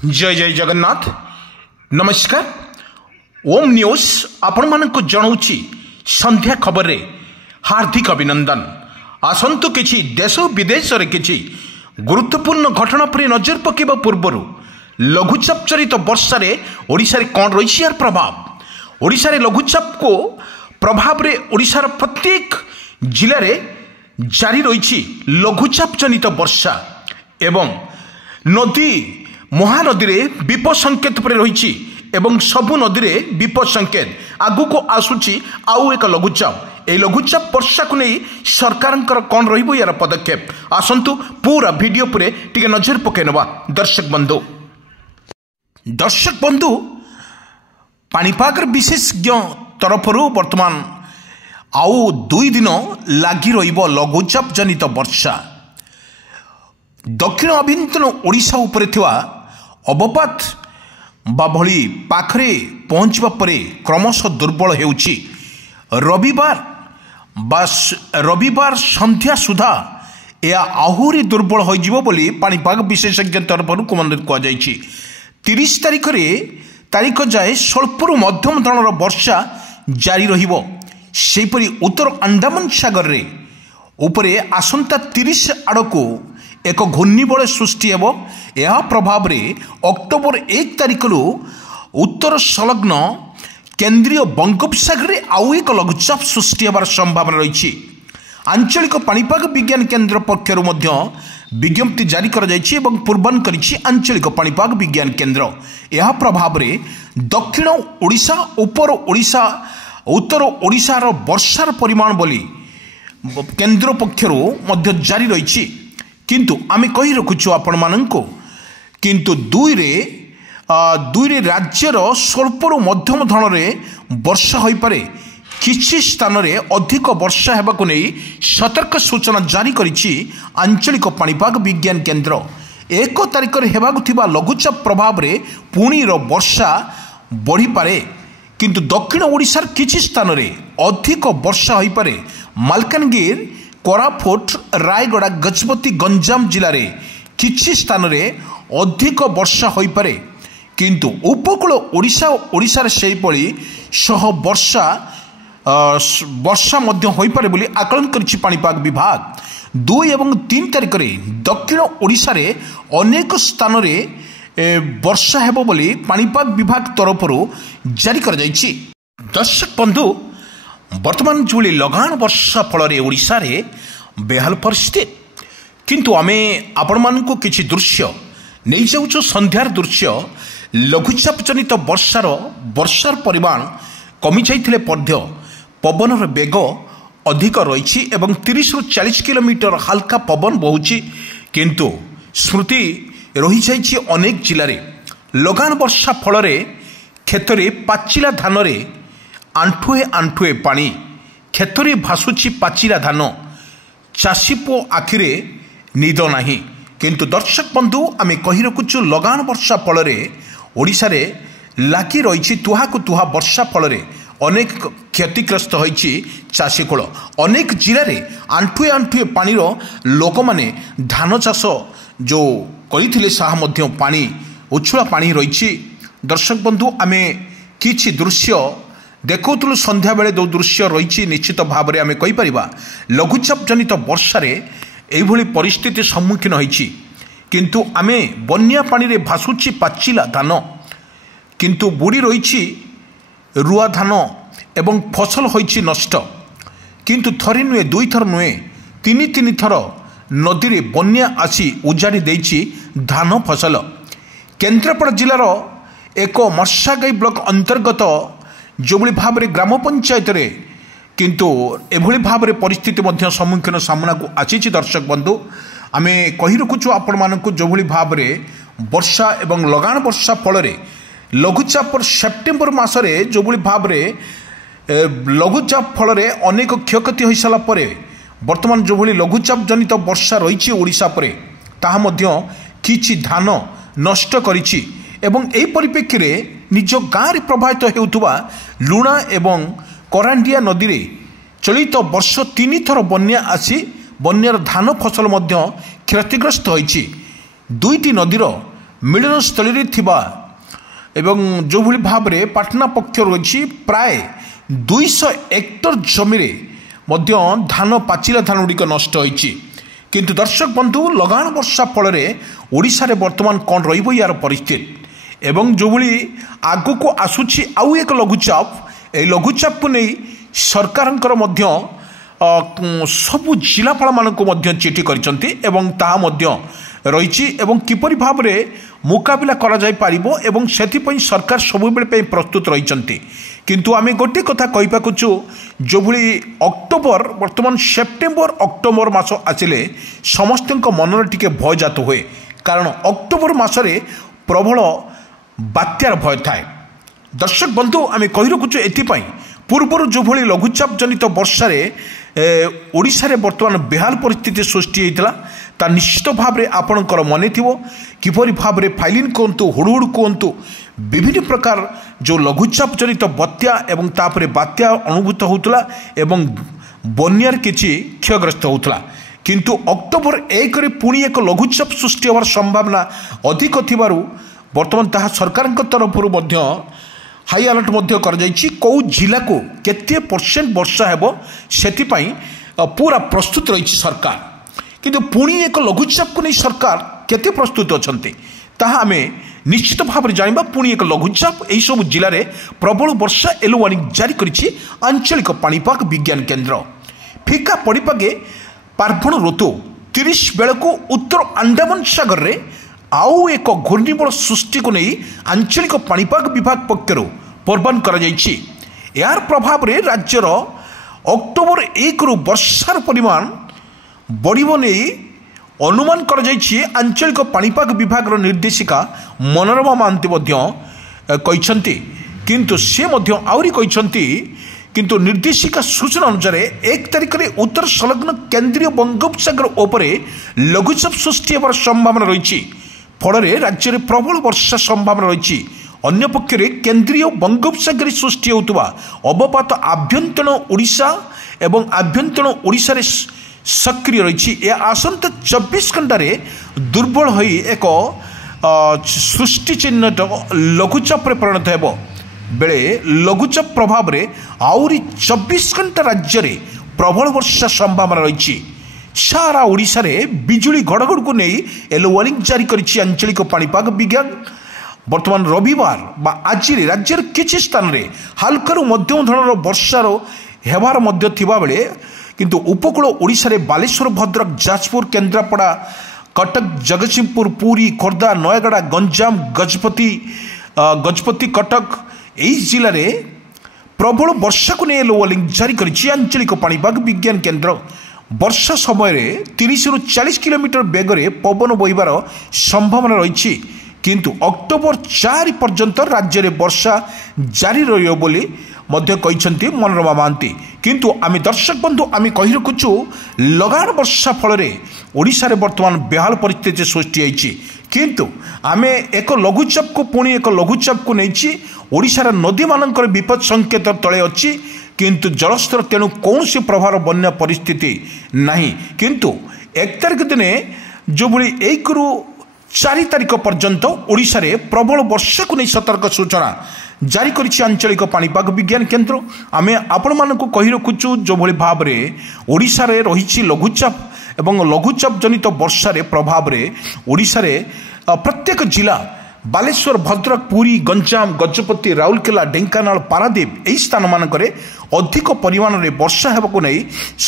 जय जय जगन्नाथ नमस्कार ओम न्यूज आपण मानक जनाऊँगी संध्या खबर रे हार्दिक अभिनंदन। आसंतु किछि देश विदेश रे किछि गुरुत्वपूर्ण घटना पर नजर पकेबा पूर्व लघुचाप चरित वर्षा रे ओडिशा रे कौन रही यार प्रभाव। ओडिशा रे लघुचाप को प्रभाव रे ओडिशा रे प्रत्येक जिले रे जारी रही लघुचाप जनित वर्षा एवं नदी महानदी रे विपद संकेत पर रही एवं सबु नदी रे विपद संकेत आगु को आसुची आउ एक लघुचाप। ए लघुचाप वर्षा को नहीं सरकार कौन रहिबो यार पदक्षेप आसंतु पूरा वीडियो पुरे टिके नजर पके नवा। दर्शक बंधु पाणीपाग विशेषज्ञ तरफरु वर्तमान आउ 2 दिन लगी रहिबो लघुचाप जनित वर्षा। दक्षिण अभिन्तन ओडिशा उपरे थिवा अवपात बा भली पाखरे पहुँचवा परे क्रमशः दुर्बल हेउछि। रविवार संध्या सुधा यह आहुरी दुर्बल हो जिवो बोली पाणीपाग विशेषज्ञ तरफरु कह जायछि। 30 तारीख जाए स्वल्परु मध्यम धरणर वर्षा जारी रहिबो। सेपरि उत्तर अंडमान सागर रे उपरे आसंता 30 आड़कू एक घूर्णिबल सृष्टि हेबो। यह प्रभाव रे अक्टोबर 1 तारीख उत्तर संलग्न केंद्रीय बंगोपसागर में आउ एक लघुचाप सृष्टि होबार संभावना रही। आंचलिक पाणीपाग विज्ञान केन्द्र पक्षरु मध्य विज्ञप्ति जारी कर जायछि एवं पूर्वानुमान करिछि आंचलिक पाणीपाग विज्ञान केन्द्र। यह प्रभाव रे दक्षिण ओडिशा उपर ओडिशा उत्तर ओडिशार वर्षार परिमाण बोली केन्द्र पक्षरु मध्य जारी रही। किंतु आमे कही रखुछु आपण माननको किंतु दुई रे राज्यर स्वल्परु मध्यम धरण वर्षा हो पारे। किछि स्थान रे अधिक वर्षा हेबाकु नै सतर्क सूचना जारी करिछि आंचलिक पाणीपाग विज्ञान केन्द्र। 1 तारिख रे हेबाकु थिबा लघुचाप प्रभाव रे पुणी वर्षा बढ़ी पारे किंतु दक्षिण ओडिशार किछि स्थान रे अधिक वर्षा हो पारे। मालकानगिरी कोरापुट रायगड़ा गजपति गंजाम जिले में किछि स्थान रे अधिक वर्षा हो पारे किंतु उपकूल ओडिशा से सह वर्षा मध्य हो पारे बोली आकलन करिछि पाणीपाग विभाग। 2 एवं 3 तारिख रे दक्षिण ओडिशा रे अनेक स्थान रे वर्षा हेबो बोली पाणीपाग विभाग तरफरु जारी कर जायछि। दर्शक बंधु वर्तमान जो लगान वर्षा फल ओडिशा रे बेहाल परिस्थिति किंतु आमे आपण मानकु किछि दृश्य नहीं जाउछु। संध्यार दृश्य लघुचाप जनित वर्षार परिमाण कमी जाइथिले पद्य पवनर बेग अधिक रही एवं 30 ରୁ 40 किलोमीटर हल्का पवन बहुची किंतु स्मृति रही जाइछि अनेक जिले में। लगान वर्षा फल क्षेत्र पाचिला धान रे आंठुए पानी क्षेत्र भासुची पाचिला धान चाषी पो आखिरे निद नाही। किंतु दर्शक बंधु आमे कही रखुचु लगान वर्षा फल ओडिशा रे लागी रही तुहाकु तुहा वर्षा फल अनेक क्षतिग्रस्त होइछि चाषी कूल। अनेक जिले में आंठुए पानी लोक माने धान चाष जो करथिले साहा मध्य पानी उछुला पानी रही। दर्शक बंधु आमे किछि दृश्य देखौतलु संध्या बेले जो दृश्य रही निश्चित भाव में आमे कहि परिबा लघुचाप जनित वर्षा रे एभली परिस्थिति सम्मुखीन होइछि किंतु आमे बन्या पानी रे भासुची पाचिला धान किंतु बुड़ी रही रुआ धान एवं फसल होइछि नष्ट किंतु थरे नुहे 2 थर नुहे 3 थर नदी रे बन्या आसी उजाड़ी देइछि धान फसल। केन्द्रापड़ा जिलार एक मर्सागाई ब्लॉक अंतर्गत जो भाव में ग्राम पंचायत रे किंतु एभली भाव में परिस्थिति मध्य सम्मुखीन सामना को आसी। दर्शक बंधु आमे कही रखुचु आपण मानकु जो भाव में वर्षा एवं लगान वर्षा फल लघुचाप सेप्टेम्बर मासरे जो भाव में लघुचाप फल अनेक क्षयक्षति हो सारा पर वर्तमान जो लघुचाप जनित वर्षा रही ओडिशा पर ताहा मध्य किछि धान नष्ट करिछि एवं एही परिप्रेक्षी रे निज गाँव में प्रभावित होउथुबा लुणा एवं करांडिया नदी रे चलित वर्ष 3 थर बन्या आसी बन्यार धान फसल मध्य क्षतिग्रस्त होइछि। 2टी नदीर ମିଳନସ୍ଥଳୀରେ ଥିବା ଏବଂ ଯେଉଁଭଳି ଭାବରେ ପାଟନା ପକ୍ଷ ରହିଛି ପ୍ରାୟ 200 ହେକ୍ଟର ଜମିରେ ମଧ୍ୟ ଧାନ ପାଚିଲା ଧାନ ଗୁଡ଼ିକ ନଷ୍ଟ ହୋଇଛି। କିନ୍ତୁ ଦର୍ଶକ ବନ୍ଧୁ ଲଗାଣ ବର୍ଷା ଫଳରେ ଓଡ଼ିଶାରେ ବର୍ତ୍ତମାନ କ'ଣ ରହିବ ୟାର ପରିସ୍ଥିତି ଏବଂ ଯେଉଁଭଳି ଆଗକୁ ଆସୁଛି ଆଉ ଏକ ଲଘୁଚାପ, ଏହି ଲଘୁଚାପକୁ ନେଇ ସରକାରଙ୍କର ମଧ୍ୟ ସବୁ ଜିଲ୍ଲାପାଳମାନଙ୍କୁ ମଧ୍ୟ ଚିଠି କରିଛନ୍ତି ଏବଂ ତାହା ମଧ୍ୟ ରହିଛି ଏବଂ କିପରି ଭାବରେ ମୁକାବିଲା କରାଯାଇପାରିବ ଏବଂ ସେଥିପାଇଁ ସରକାର ସବୁବେଳେ ପାଇଁ ପ୍ରସ୍ତୁତ ରହିଛନ୍ତି। କିନ୍ତୁ ଆମେ ଗୋଟିଏ କଥା କହିବାକୁ ଯେଉଁଭଳି ଅକ୍ଟୋବର ବର୍ତ୍ତମାନ ସେପ୍ଟେମ୍ବର ଅକ୍ଟୋବର ମାସ ଆସିଲେ ସମସ୍ତଙ୍କ ମନରେ ଟିକେ ଭୟଜାତ ହୁଏ, କାରଣ ଅକ୍ଟୋବର ମାସରେ ପ୍ରବଳ ବାତ୍ୟାର ଭୟ ଥାଏ। ଦର୍ଶକ ବନ୍ଧୁ ଆମେ କହି ରଖୁଛୁ ଏଥିପାଇଁ ପୂର୍ବରୁ ଯେଉଁଭଳି ଲଘୁଚାପ ଜନିତ ବର୍ଷାରେ ଓଡ଼ିଶାରେ ବର୍ତ୍ତମାନ ବେହାଲ ପରିସ୍ଥିତି ସୃଷ୍ଟି ହୋଇଥିଲା ତା ନିଶ୍ଚିତ ଭାବରେ ଆପଣଙ୍କର ମନେ ଥିବ କିପରି ଭାବରେ ଫାଇଲିନ୍ କୁହନ୍ତୁ, ହୁଡ଼ୁହୁଡ଼ କୁହନ୍ତୁ, ବିଭିନ୍ନ ପ୍ରକାର ଯେଉଁ ଲଘୁଚାପ ଜନିତ ବତ୍ୟା ଏବଂ ତାପରେ ବାତ୍ୟା ଅନୁଭୂତ ହେଉଥିଲା ଏବଂ ବନ୍ୟାର କିଛି କ୍ଷୟଗ୍ରସ୍ତ ହେଉଥିଲା। କିନ୍ତୁ ଅକ୍ଟୋବର 1ରେ ପୁଣି ଏକ ଲଘୁଚାପ ସୃଷ୍ଟି ହେବାର ସମ୍ଭାବନା ଅଧିକ ଥିବାରୁ ବର୍ତ୍ତମାନ ତାହା ସରକାରଙ୍କ ତରଫରୁ ମଧ୍ୟ ହାଇ ଆଲର୍ଟ ମଧ୍ୟ କରାଯାଇଛି। କେଉଁ ଜିଲ୍ଲାକୁ କେତେ ପରସେଣ୍ଟ ବର୍ଷା ହେବ ସେଥିପାଇଁ ପୁରା ପ୍ରସ୍ତୁତ ରହିଛି ସରକାର। କିନ୍ତୁ ପୁଣି ଏକ ଲଘୁଚାପକୁ ନେଇ ସରକାର କେତେ ପ୍ରସ୍ତୁତ ଅଛନ୍ତି ତାହା ଆମେ ନିଶ୍ଚିତ ଭାବରେ ଜାଣିବା। ପୁଣି ଏକ ଲଘୁଚାପ ଏହିସବୁ ଜିଲ୍ଲାରେ ପ୍ରବଳ ବର୍ଷା ୟେଲୋ ୱାର୍ଣ୍ଣିଂ ଜାରି କରିଛି ଆଞ୍ଚଳିକ ପାଣିପାଗ ବିଜ୍ଞାନ କେନ୍ଦ୍ର। ଫିକା ପଡ଼ିପାଗେ ପାର୍ବଣ ଋତୁ 30 ବେଳକୁ ଉତ୍ତର ଆଣ୍ଡାମାନ ସାଗରରେ ଆଉ ଏକ ଘୂର୍ଣ୍ଣିବଳୟ ସୃଷ୍ଟିକୁ ନେଇ ଆଞ୍ଚଳିକ ପାଣିପାଗ ବିଭାଗ ପକ୍ଷରୁ ପୂର୍ବାନୁମାନ କରାଯାଇଛି। ଏହାର ପ୍ରଭାବରେ ରାଜ୍ୟର ଅକ୍ଟୋବର 1ରୁ ବର୍ଷାର ପରିମାଣ ବଢ଼ିବ ନେଇ ଅନୁମାନ କରାଯାଇଛି। ଆଞ୍ଚଳିକ ପାଣିପାଗ ବିଭାଗର ନିର୍ଦ୍ଦେଶିକା ମନୋରମା ମହାନ୍ତି ମଧ୍ୟ କହିଛନ୍ତି। କିନ୍ତୁ ସେ ମଧ୍ୟ ଆହୁରି କହିଛନ୍ତି କିନ୍ତୁ ନିର୍ଦ୍ଦେଶିକା ସୂଚନା ଅନୁସାରେ 1 ତାରିଖରେ ଉତ୍ତର ସଂଲଗ୍ନ କେନ୍ଦ୍ରୀୟ ବଙ୍ଗୋପସାଗର ଉପରେ ଲଘୁଚାପ ସୃଷ୍ଟି ହେବାର ସମ୍ଭାବନା ରହିଛି, ଫଳରେ ରାଜ୍ୟରେ ପ୍ରବଳ ବର୍ଷା ସମ୍ଭାବନା ରହିଛି। ଅନ୍ୟପକ୍ଷରେ କେନ୍ଦ୍ରୀୟ ବଙ୍ଗୋପସାଗରରେ ସୃଷ୍ଟି ହେଉଥିବା ଅବପାତ ଆଭ୍ୟନ୍ତରୀଣ ଓଡ଼ିଶା ଏବଂ ଆଭ୍ୟନ୍ତରୀଣ ଓଡ଼ିଶାରେ ସକ୍ରିୟ ରହିଛି। ଏହା ଆସନ୍ତା 24 ଘଣ୍ଟାରେ ଦୁର୍ବଳ ହୋଇ ଏକ ସୃଷ୍ଟି ଚିହ୍ନିତ ଲଘୁଚାପରେ ପରିଣତ ହେବ ବେଳେ ଲଘୁଚାପ ପ୍ରଭାବରେ ଆହୁରି 24 ଘଣ୍ଟା ରାଜ୍ୟରେ ପ୍ରବଳ ବର୍ଷା ସମ୍ଭାବନା ରହିଛି। ସାରା ଓଡ଼ିଶାରେ ବିଜୁଳି ଘଡ଼ଘଡ଼ିକୁ ନେଇ ୟେଲୋ ୱାର୍ଣ୍ଣିଂ ଜାରି କରିଛି ଆଞ୍ଚଳିକ ପାଣିପାଗ ବିଜ୍ଞାନ। ବର୍ତ୍ତମାନ ରବିବାର ବା ଆଜିରେ ରାଜ୍ୟର କିଛି ସ୍ଥାନରେ ହାଲକାରୁ ମଧ୍ୟମ ଧରଣର ବର୍ଷାର ହେବାର ମଧ୍ୟ ଥିବାବେଳେ କିନ୍ତୁ ଉପକୂଳ ଓଡ଼ିଶାରେ ବାଲେଶ୍ୱର, ଭଦ୍ରକ, ଯାଜପୁର, କେନ୍ଦ୍ରାପଡ଼ା, କଟକ, ଜଗତସିଂହପୁର, ପୁରୀ, ଖୋର୍ଦ୍ଧା, ନୟାଗଡ଼, ଗଞ୍ଜାମ, ଗଜପତି, କଟକ ଏହି ଜିଲ୍ଲାରେ ପ୍ରବଳ ବର୍ଷାକୁ ନେଇ ୟେଲୋ ୱାର୍ଣ୍ଣିଂ ଜାରି କରିଛି ଆଞ୍ଚଳିକ ପାଣିପାଗ ବିଜ୍ଞାନ କେନ୍ଦ୍ର। ବର୍ଷା ସମୟରେ 30ରୁ 40 କିଲୋମିଟର ବେଗରେ ପବନ ବହିବାର ସମ୍ଭାବନା ରହିଛି। କିନ୍ତୁ ଅକ୍ଟୋବର 4 ପର୍ଯ୍ୟନ୍ତ ରାଜ୍ୟରେ ବର୍ଷା ଜାରି ରହିବ ବୋଲି ମଧ୍ୟ କହିଛନ୍ତି ମନୋରମା ମହାନ୍ତି। କିନ୍ତୁ ଆମେ ଦର୍ଶକ ବନ୍ଧୁ ଆମେ କହି ରଖୁଛୁ ଲଗାଣ ବର୍ଷା ଫଳରେ ଓଡ଼ିଶାରେ ବର୍ତ୍ତମାନ ବେହାଲ ପରିସ୍ଥିତି ସୃଷ୍ଟି ହୋଇଛି। କିନ୍ତୁ ଆମେ ଏକ ଲଘୁଚାପକୁ ପୁଣି ଏକ ଲଘୁଚାପକୁ ନେଇଛି। ଓଡ଼ିଶାର ନଦୀମାନଙ୍କର ବିପଦ ସଂକେତ ତଳେ ଅଛି କିନ୍ତୁ ଜଳସ୍ତର ତେଣୁ କୌଣସି ପ୍ରଭାବ ବନ୍ୟା ପରିସ୍ଥିତି ନାହିଁ। କିନ୍ତୁ 1 ତାରିଖ ଦିନେ ଯେଉଁଭଳି 1ରୁ 4 ତାରିଖ ପର୍ଯ୍ୟନ୍ତ ଓଡ଼ିଶାରେ ପ୍ରବଳ ବର୍ଷାକୁ ନେଇ ସତର୍କ ସୂଚନା ଜାରି କରିଛି ଆଞ୍ଚଳିକ ପାଣିପାଗ ବିଜ୍ଞାନ କେନ୍ଦ୍ର। ଆମେ ଆପଣମାନଙ୍କୁ କହି ରଖୁଛୁ ଯେଉଁଭଳି ଭାବରେ ଓଡ଼ିଶାରେ ରହିଛି ଲଘୁଚାପ ଏବଂ ଲଘୁଚାପ ଜନିତ ବର୍ଷାରେ ପ୍ରଭାବରେ ଓଡ଼ିଶାରେ ପ୍ରତ୍ୟେକ ଜିଲ୍ଲା ବାଲେଶ୍ୱର, ଭଦ୍ରକ, ପୁରୀ, ଗଞ୍ଜାମ, ଗଜପତି, ରାଉରକେଲା, ଢେଙ୍କାନାଳ, ପାରାଦୀପ ଏହି ସ୍ଥାନମାନଙ୍କରେ ଅଧିକ ପରିମାଣରେ ବର୍ଷା ହେବାକୁ ନେଇ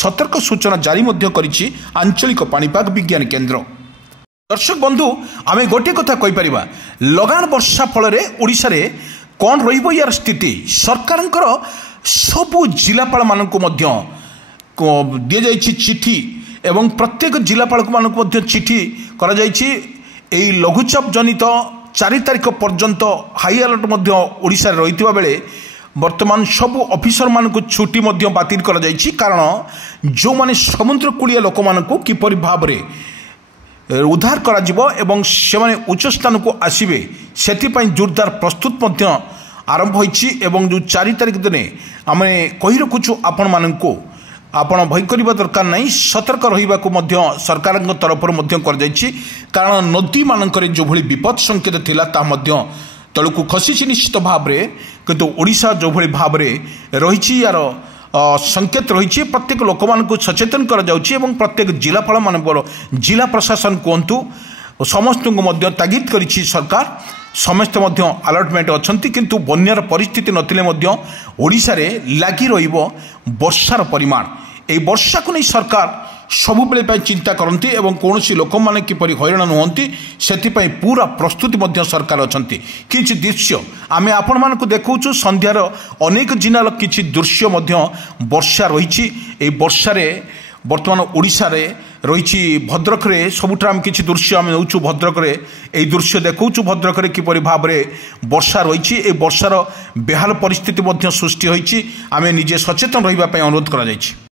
ସତର୍କ ସୂଚନା ଜାରି ମଧ୍ୟ କରିଛି ଆଞ୍ଚଳିକ ପାଣିପାଗ ବିଜ୍ଞାନ କେନ୍ଦ୍ର। ଦର୍ଶକ ବନ୍ଧୁ ଆମେ ଗୋଟିଏ କଥା କହିପାରିବା, ଲଗାଣ ବର୍ଷା ଫଳରେ ଓଡ଼ିଶାରେ କ'ଣ ରହିବ ୟାର ସ୍ଥିତି। ସରକାରଙ୍କର ସବୁ ଜିଲ୍ଲାପାଳମାନଙ୍କୁ ମଧ୍ୟ ଦିଆଯାଇଛି ଚିଠି ଏବଂ ପ୍ରତ୍ୟେକ ଜିଲ୍ଲାପାଳମାନଙ୍କୁ ମଧ୍ୟ ଚିଠି କରାଯାଇଛି। ଏହି ଲଘୁଚାପ ଜନିତ 4 ତାରିଖ ପର୍ଯ୍ୟନ୍ତ ହାଇ ଆଲର୍ଟ ମଧ୍ୟ ଓଡ଼ିଶାରେ ରହିଥିବା ବେଳେ ବର୍ତ୍ତମାନ ସବୁ ଅଫିସରମାନଙ୍କୁ ଛୁଟି ମଧ୍ୟ ବାତିଲ କରାଯାଇଛି। କାରଣ ଯେଉଁମାନେ ସମୁଦ୍ର କୂଳିଆ ଲୋକମାନଙ୍କୁ କିପରି ଭାବରେ ଉଦ୍ଧାର କରାଯିବ ଏବଂ ସେମାନେ ଉଚ୍ଚ ସ୍ଥାନକୁ ଆସିବେ ସେଥିପାଇଁ ଜୋରଦାର ପ୍ରସ୍ତୁତ ମଧ୍ୟ ଆରମ୍ଭ ହୋଇଛି। ଏବଂ ଯେଉଁ 4 ତାରିଖ ଦିନେ ଆମେ କହି ରଖୁଛୁ ଆପଣମାନଙ୍କୁ आपण भय करबा दरकार नहीं सतर्क रहिबा को मध्य सरकार तरफ कर जायछि कारण नदी मानकर जो भली विपद संकेत थिला ता मध्य तलकू खसी निश्चित भाव में किंतु ओडिशा जो भली भाव में रही यार संकेत रही प्रत्येक लोक मान सचेतन कर जाउछि एवं प्रत्येक जिलापाल मान जिला प्रशासन कहतु समस्त को तागिद करिछि सरकार समस्त अलर्टमेंट अच्छी किंतु बन्यार परिस्थिति नथिले मध्य ओडिशा रे लागी रहिबो वर्षार परिमाण ए वर्षा को नहीं सरकार सबुबले चिंता करती एवं कौन लोक मैंने किपरि हैरान नुहंती से पूरा प्रस्तुति मध्य सरकार अच्छी किछि दृश्य आम आपण मानक देखौछु संध्यार अनेक जिलार किछि दृश्य मध्य वर्षा रही वर्षा बर्तमान ओडिशा रे रही भद्रक रे सबुठ आम किछि दृश्य आम नौछु भद्रक रे ए दृश्य देखौछु भद्रक रे किपरि भाव रे वर्षा रही ए वर्षार बेहाल परिस्थिति मध्य सृष्टि होइछि आमे निजे सचेतन रहिबा पय अनुरोध करा जायछि।